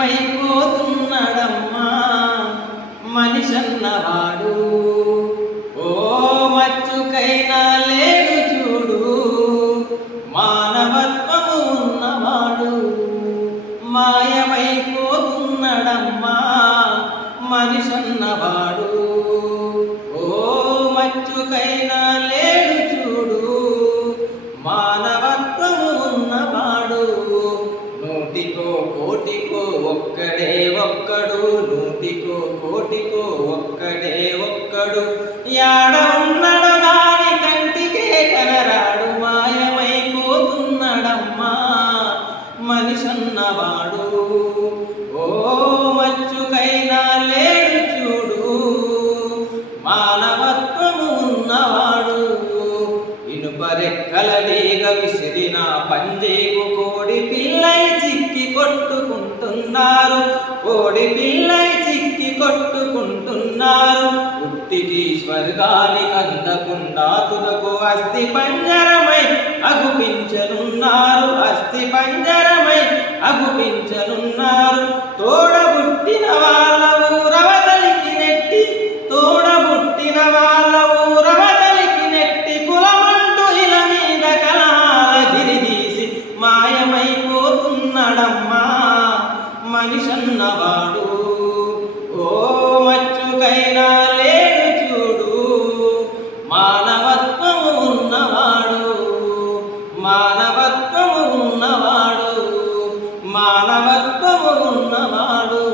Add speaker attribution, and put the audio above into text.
Speaker 1: మాయమైపోతున్నాడమ్మా మనిషన్నవాడు. ఓ మచ్చుకైనా లేడు చూడు. మానవత్వము ఉన్నవాడు. మాయమైపోతున్నాడమ్మా. మనిషన్నవాడు. కోటికో ఒక్కడే ఒక్కడు నూటికో కోటికో ఒక్కడే ఒక్కడు. యాడ ఉన్నడు గాని కంటికే కనరాడు మాయమైపోతున్నాడమ్మా. మనిషన్నవాడు. ఓ మచ్చుకైనా లేడు చూడు. మానవత్వము ఉన్నవాడు. ఇనుపరెక్కల తీగ విసిరిన పంజేపు కోడి పిల్లై చిక్కి కొట్టుకుంటున్నారు. కోడి పిల్లై చిక్కి కొట్టుకుంటున్నారు. ఉట్టికి స్వర్గానికి అందకుండా తులకు అస్థి పంజరమై అగుపించనున్నారు. అస్థి పంజరమై అగు ఉన్నాడమ్మా మనిషన్నవాడు. ఓ మచ్చుకైనా లేడు చూడు మానవత్వము ఉన్నవాడు. మానవత్వము ఉన్నవాడు మానవత్వము ఉన్నవాడు.